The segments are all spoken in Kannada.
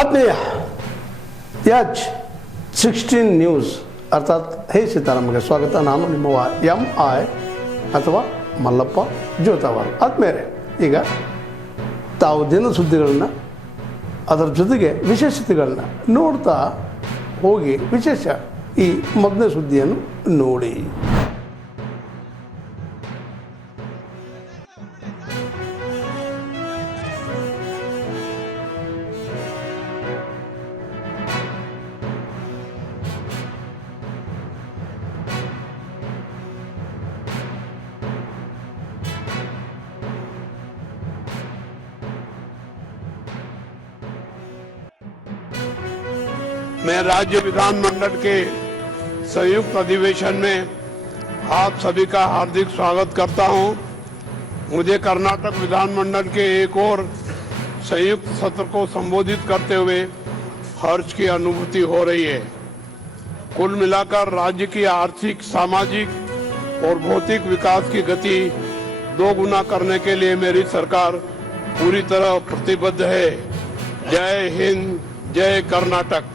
ಆತ್ಮೀಯ H16 ನ್ಯೂಸ್ ಅರ್ಥಾತ್ ಹೇ ಸೀತಾರಾಮಗೆ ಸ್ವಾಗತ. ನಾನು ನಿಮ್ಮವ MI ಅಥವಾ ಮಲ್ಲಪ್ಪ ಜೋತಾವಾರ್. ಆದ್ಮೇಲೆ ಈಗ ತಾವು ದಿನ ಸುದ್ದಿಗಳನ್ನ ಅದರ ಜೊತೆಗೆ ವಿಶೇಷತೆಗಳನ್ನ ನೋಡ್ತಾ ಹೋಗಿ ವಿಶೇಷ ಈ ಮೊದಲನೇ ಸುದ್ದಿಯನ್ನು ನೋಡಿ. मैं राज्य विधानमंडल के संयुक्त अधिवेशन में आप सभी का हार्दिक स्वागत करता हूं। मुझे कर्नाटक विधानमंडल के एक और संयुक्त सत्र को संबोधित करते हुए हर्ष की अनुभूति हो रही है। कुल मिलाकर राज्य की आर्थिक, सामाजिक और भौतिक विकास की गति दोगुना करने के लिए मेरी सरकार पूरी तरह प्रतिबद्ध है। जय हिंद, जय कर्नाटक।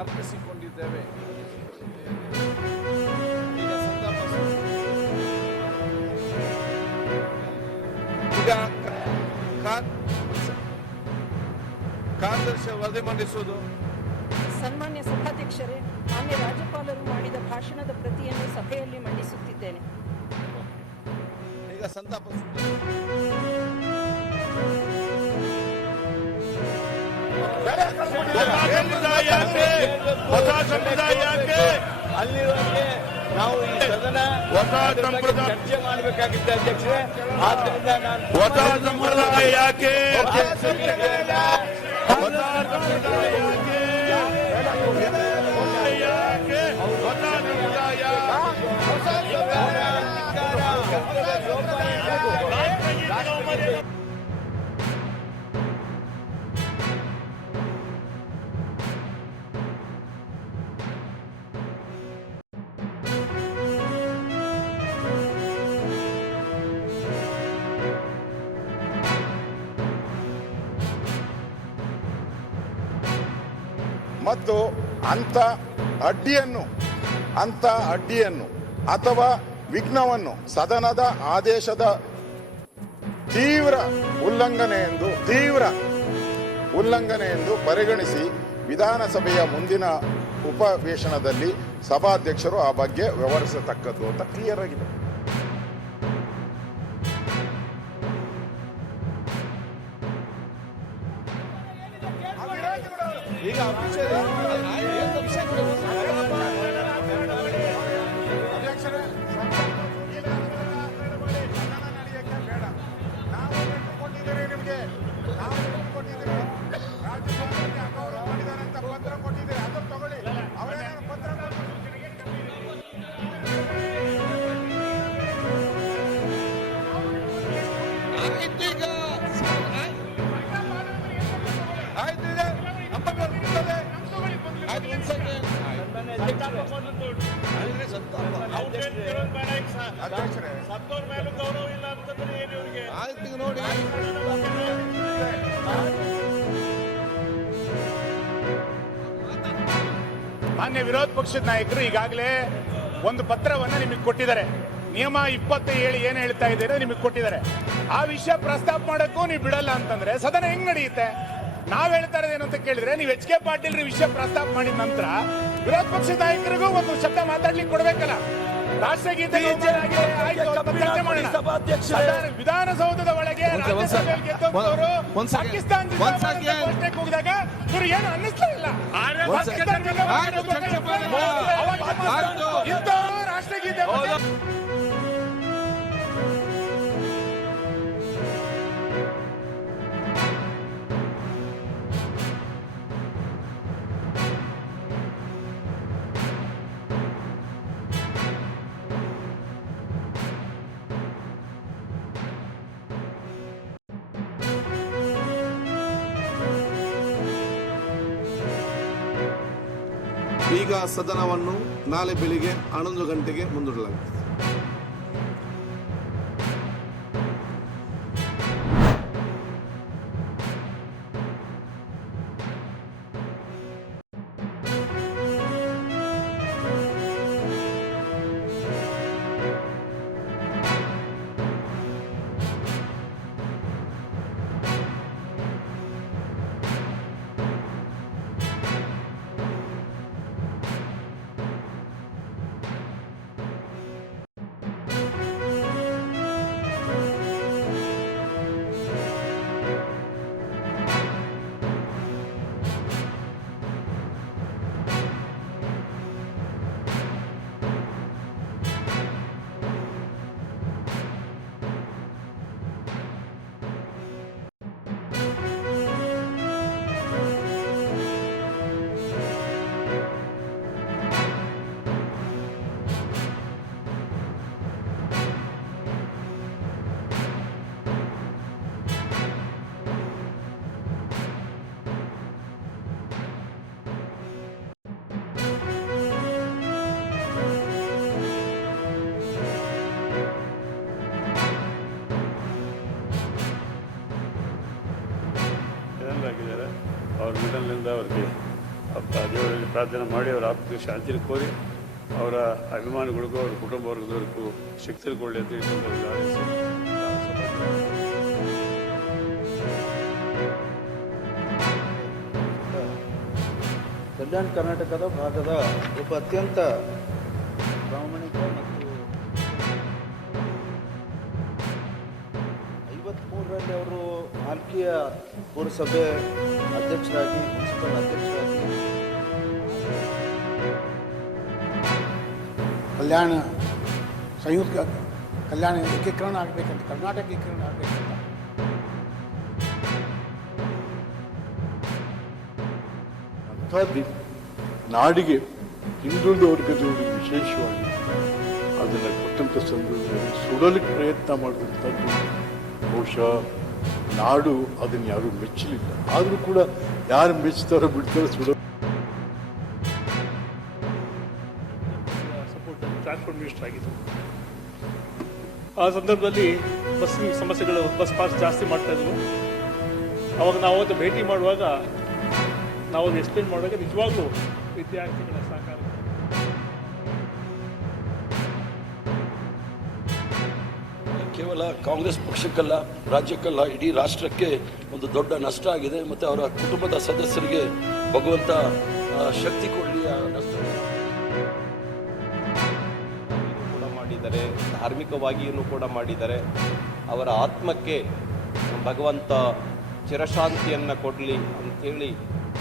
ಅರ್ಪಿಸಿಕೊಂಡಿದ್ದೇವೆ. ಈಗ ಕಾರ್ಯದರ್ಶಿ ವರದಿ ಮಂಡಿಸುವುದು. ಸನ್ಮಾನ್ಯ ಸಭಾಧ್ಯಕ್ಷರೇ, ಮಾನ್ಯ ರಾಜ್ಯಪಾಲರು ಮಾಡಿದ ಭಾಷಣದ ಪ್ರತಿಯನ್ನು ಸಭೆಯಲ್ಲಿ ಮಂಡಿಸುತ್ತಿದ್ದೇನೆ. ಈಗ ಸಂತಾಪ ಅಲ್ಲಿವರೆಗೆ ನಾವು ಈ ಸದನ ಚರ್ಚೆ ಮಾಡಬೇಕಾಗಿದ್ದ ಅಧ್ಯಕ್ಷರೇ. ಆದ್ದರಿಂದ ನಾನು ಹೊಸ ಸಂಪ್ರದಾಯ ಯಾಕೆ ಮತ್ತು ಅಂಥ ಅಡ್ಡಿಯನ್ನು ಅಥವಾ ವಿಘ್ನವನ್ನು ಸದನದ ಆದೇಶದ ತೀವ್ರ ಉಲ್ಲಂಘನೆ ಎಂದು ಪರಿಗಣಿಸಿ ವಿಧಾನಸಭೆಯ ಮುಂದಿನ ಉಪವೇಶನದಲ್ಲಿ ಸಭಾಧ್ಯಕ್ಷರು ಆ ಬಗ್ಗೆ ವ್ಯವಹರಿಸತಕ್ಕದ್ದು ಅಂತ ಕ್ಲಿಯರ್ ಆಗಿದೆ. ಈಗ ಆಯ್ತು, ಇದೆ ಅಧ್ಯಕ್ಷರೇ, ಆಯ್ತು ನೋಡಿ. ಮಾನ್ಯ ವಿರೋಧ ಪಕ್ಷದ ನಾಯಕರು ಈಗಾಗಲೇ ಒಂದು ಪತ್ರವನ್ನು ನಿಮಗೆ ಕೊಟ್ಟಿದ್ದಾರೆ. ನಿಯಮ 27 ಏನು ಹೇಳ್ತಾ ಇದ್ದೀರಾ ನಿಮಗೆ ಕೊಟ್ಟಿದ್ದಾರೆ. ಆ ವಿಷಯ ಪ್ರಸ್ತಾಪ ಮಾಡೋಕ್ಕೂ ನೀವು ಬಿಡಲ್ಲ ಅಂತಂದ್ರೆ ಸದನ ಹೆಂಗ್ ನಡೆಯುತ್ತೆ? ನಾವ್ ಹೇಳ್ತಾ ಇರೋದು ಏನು ಅಂತ ಕೇಳಿದ್ರೆ, ನೀವು ಎಚ್ ಕೆ ಪಾಟೀಲ್ ವಿಷಯ ಪ್ರಸ್ತಾಪ ಮಾಡಿದ ನಂತರ ವಿರೋಧ ಪಕ್ಷದ ನಾಯಕರಿಗೂ ಒಂದು ಶಬ್ದ ಮಾತಾಡ್ಲಿಕ್ಕೆ ಕೊಡ್ಬೇಕಲ್ಲ. ರಾಷ್ಟ್ರಗೀತೆ ಚರ್ಚೆ ಮಾಡೋಣ. ವಿಧಾನಸೌಧದ ಒಳಗೆ ರಾಜ್ಯಸಭೆಯಲ್ಲಿ ಗೆದ್ದವರು ಪಾಕಿಸ್ತಾನ ಹೋಗಿದಾಗ ಇವರು ಏನು ಅನ್ನಿಸ್ತಾ ಇಲ್ಲ. ರಾಷ್ಟ್ರಗೀತೆ ಈಗ ಸದನವನ್ನು ನಾಳೆ ಬೆಳಿಗ್ಗೆ 11 ಗಂಟೆಗೆ ಮುಂದೂಡಲಾಗಿದೆ. ಆಗಿದ್ದಾರೆ. ಅವ್ರ ನಿಧನದಿಂದ ಅವರಿಗೆ ದೇವರಲ್ಲಿ ಪ್ರಾರ್ಥನೆ ಮಾಡಿ ಅವರ ಆತ್ಮಕ್ಕೆ ಶಾಂತಿನ ಕೋರಿ ಅವರ ಅಭಿಮಾನಿಗಳಿಗೂ ಅವರ ಕುಟುಂಬ ವರ್ಗದವರಿಗೂ ಶಕ್ತಿ ಕೊಳ್ಳಿ ಅಂತ ಕಲ್ಯಾಣ ಕರ್ನಾಟಕದ ಭಾಗದ ಒಬ್ಬ ಅತ್ಯಂತ ಪ್ರಾಮಾಣಿಕ ಮತ್ತು 53ರಲ್ಲಿ ಅವರು ನಾಲ್ಕಿಯ ಪುರಸಭೆ ಅಧ್ಯಕ್ಷರಾಗಿ, ಮುನ್ಸಿಪಲ್ ಅಧ್ಯಕ್ಷರಾಗಿ, ಕಲ್ಯಾಣ ಸಂಯುಕ್ತ ಕಲ್ಯಾಣ ಏಕೀಕರಣ ಆಗಬೇಕಂತ, ಕರ್ನಾಟಕ ಏಕೀಕರಣ ಆಗಬೇಕಂತ ನಾಡಿಗೆ ಹಿಂದುಳಿದ ವರ್ಗದವರಿಗೆ ವಿಶೇಷವಾಗಿ ಅದನ್ನು ಕೊಟ್ಟಂಥ ಸಂದರ್ಭದಲ್ಲಿ ಸುಡಲಿಕ್ಕೆ ಪ್ರಯತ್ನ ಮಾಡಿದಂಥದ್ದು ಬಹುಶಃ ನಾಡು ಅದನ್ನು ಯಾರೂ ಮೆಚ್ಚಲಿಲ್ಲ. ಆದರೂ ಕೂಡ ಯಾರು ಮೆಚ್ಚುತ್ತಾರೋ ಬಿಡ್ತಾರೋ ಸಪೋರ್ಟ್ ಟ್ರಾನ್ಸ್ಪೋರ್ಟ್ ಮಿನಿಸ್ಟರ್ ಆಗಿದ್ದು. ಆ ಸಂದರ್ಭದಲ್ಲಿ ಬಸ್ ಸಮಸ್ಯೆಗಳು, ಬಸ್ ಪಾಸ್ ಜಾಸ್ತಿ ಮಾಡ್ತಾ ಇದ್ವು. ಅವಾಗ ನಾವು ಅವತ್ತು ಭೇಟಿ ಮಾಡುವಾಗ ನಾವು ಅದು ಎಕ್ಸ್ಪ್ಲೇನ್ ಮಾಡುವಾಗ ನಿಜವಾಗ್ಲೂ ವಿದ್ಯಾರ್ಥಿಗಳ ಸಹಕಾರ. ಕೇವಲ ಕಾಂಗ್ರೆಸ್ ಪಕ್ಷಕ್ಕಲ್ಲ, ರಾಜ್ಯಕ್ಕಲ್ಲ, ಇಡೀ ರಾಷ್ಟ್ರಕ್ಕೆ ಒಂದು ದೊಡ್ಡ ನಷ್ಟ ಆಗಿದೆ. ಮತ್ತು ಅವರ ಕುಟುಂಬದ ಸದಸ್ಯರಿಗೆ ಭಗವಂತ ಶಕ್ತಿ ಕೊಡಲಿ. ಆ ನಷ್ಟ ಕೂಡ ಮಾಡಿದ್ದಾರೆ, ಧಾರ್ಮಿಕವಾಗಿಯೂ ಕೂಡ ಮಾಡಿದ್ದಾರೆ. ಅವರ ಆತ್ಮಕ್ಕೆ ಭಗವಂತ ಚಿರಶಾಂತಿಯನ್ನು ಕೊಡಲಿ ಅಂಥೇಳಿ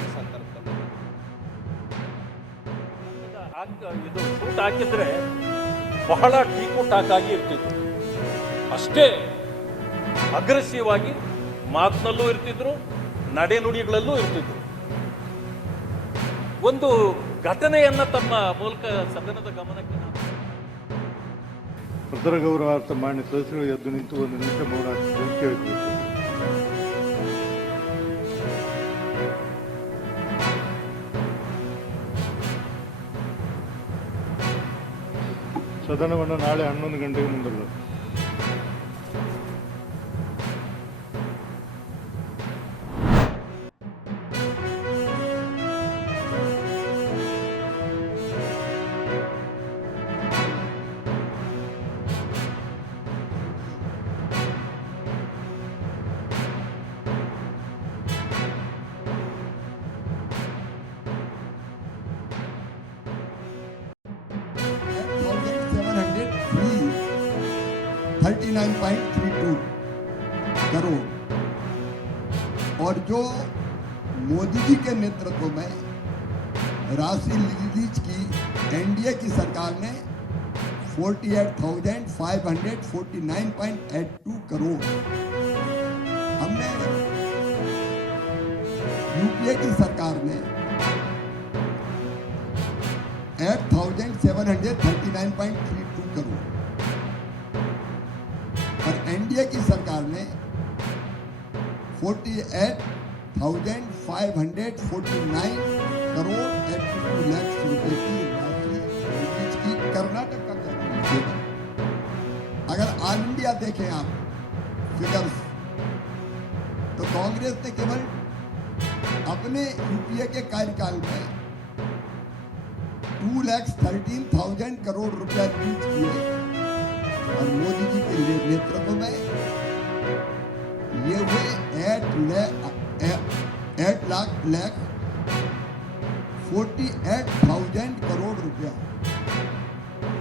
ಈ ಸಂದರ್ಭದಲ್ಲಿ ಇದು ಶೂಟ್ ಹಾಕಿದ್ರೆ ಬಹಳ ಟೀಕು ಟಾಕಾಗಿ ಇರ್ತಿತ್ತು. ಅಷ್ಟೇ ಅಗ್ರೆಸಿವ್ ಆಗಿ ಮಾತಿನಲ್ಲೂ ಇರ್ತಿದ್ರು, ನಡೆನುಡಿಗಳಲ್ಲೂ ಇರ್ತಿದ್ರು. ಒಂದು ಘಟನೆಯನ್ನ ತಮ್ಮ ಮೂಲಕ ಸದನದ ಗಮನಕ್ಕೆ ಪತ್ರ ಗೌರವಾರ್ಥ ಮಾನ್ಯ ಸದಸ್ಯರು ಎದ್ದು ನಿಂತು ಒಂದು ನಿಮಿಷ ಮೌನ ಕೇಳಿಕೊಳ್ಳುತ್ತೇವೆ. ಸದನವನ್ನು ನಾಳೆ 11 ಗಂಟೆಗೆ ಮುಂದೂಡಲಾಗಿದೆ. करोड़ और जो मोदी जी के नेतृत्व में राशि रिलीज की एनडीए की सरकार ने 48,549.82 करोड़, हमने यूपीए की सरकार ने 8,739.32 करोड़ और एनडीए की सरकार ने 48,549 करोड़ 82 लाख रुपए की राशि रिलीज की। कर्नाटक का क्या, अगर ऑल इंडिया देखें आप फिगर्स, तो कांग्रेस ने केवल अपने यूपीए के कार्यकाल में 2,13,000 करोड़ रुपया रिलीज किए और मोदी जी के नेतृत्व में ये हुए 8,48,000 करोड़ रुपया।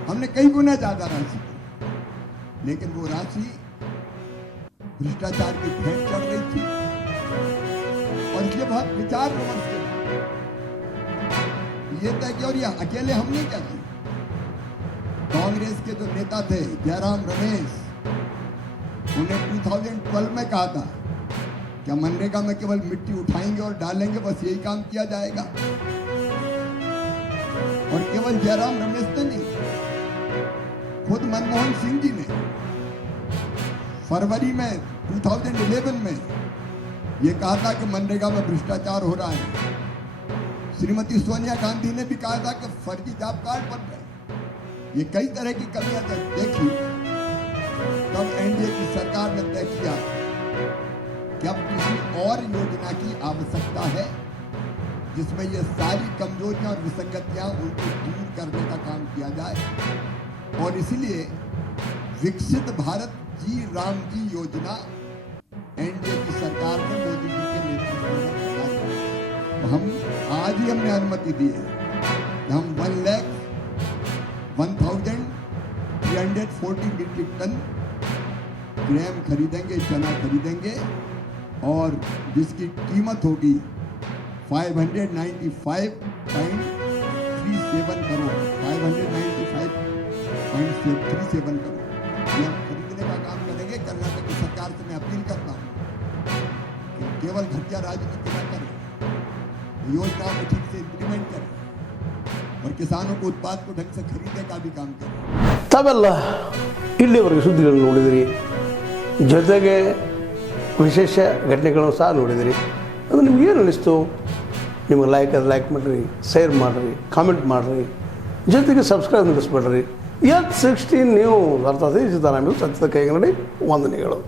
हमने कई गुना ज्यादा राशि दी, लेकिन वो राशि भ्रष्टाचार की भेंट चढ़ रही थी और इसलिए बहुत विचार विमर्श के बाद ये तय किया। और ये अकेले हम नहीं कहते, कांग्रेस के जो नेता थे जयराम रमेश, उन्हें 2012 में कहा था क्या मनरेगा में केवल मिट्टी उठाएंगे और डालेंगे, बस यही काम किया जाएगा। और केवल जयराम रमेश ने नहीं, खुद मनमोहन सिंह जी ने फरवरी में 2011 में ये कहा था कि मनरेगा में भ्रष्टाचार हो रहा है। श्रीमती सोनिया गांधी ने भी कहा था कि फर्जी जॉब कार्ड बन रहे, ये कई तरह की कमियां देखी। तब एनडीए की सरकार ने तय किया कि अब किसी और योजना की आवश्यकता है जिसमें ये सारी कमजोरियां और विसंगतियां उनको दूर करने का काम किया जाए। और इसलिए विकसित भारत जी राम जी योजना एनडीए की सरकार ने मोदी जी के नेतृत्व में बनाई। तो हम आज ही हमने अनुमति दी है कि हम 1,01,340 मीट्रिक टन ग्राम खरीदेंगे, चना खरीदेंगे और जिसकी कीमत होगी 595.37 करोड़, 595.37 करोड़ ये हम खरीदने का काम करेंगे। कर्नाटक की सरकार से मैं अपील करता हूँ कि केवल घटिया राजनीति न करें, योजनाओं को ठीक से इंप्लीमेंट करें और किसानों को उत्पाद को ढंग से खरीदने का भी काम करें। ತಾವೆಲ್ಲ ಇಲ್ಲಿವರೆಗೆ ಸುದ್ದಿಗಳನ್ನು ನೋಡಿದಿರಿ, ಜೊತೆಗೆ ವಿಶೇಷ ಘಟನೆಗಳನ್ನು ಸಹ ನೋಡಿದಿರಿ. ಅದು ನಿಮ್ಗೇನು ಅನ್ನಿಸ್ತು? ನಿಮಗೆ ಲೈಕ್ ಮಾಡಿರಿ, ಶೇರ್ ಮಾಡಿರಿ, ಕಾಮೆಂಟ್ ಮಾಡಿರಿ, ಜೊತೆಗೆ ಸಬ್ಸ್ಕ್ರೈಬ್ ನಡೆಸ್ಬೇಡ್ರಿ. H16 ನ್ಯೂಸ್ ಅರ್ಥಾತ್ ಸೀತಾರಾಮ್ ಸತ್ಯದ ಕೈಗನ್ನಡಿ ವಂದನೆಗಳು.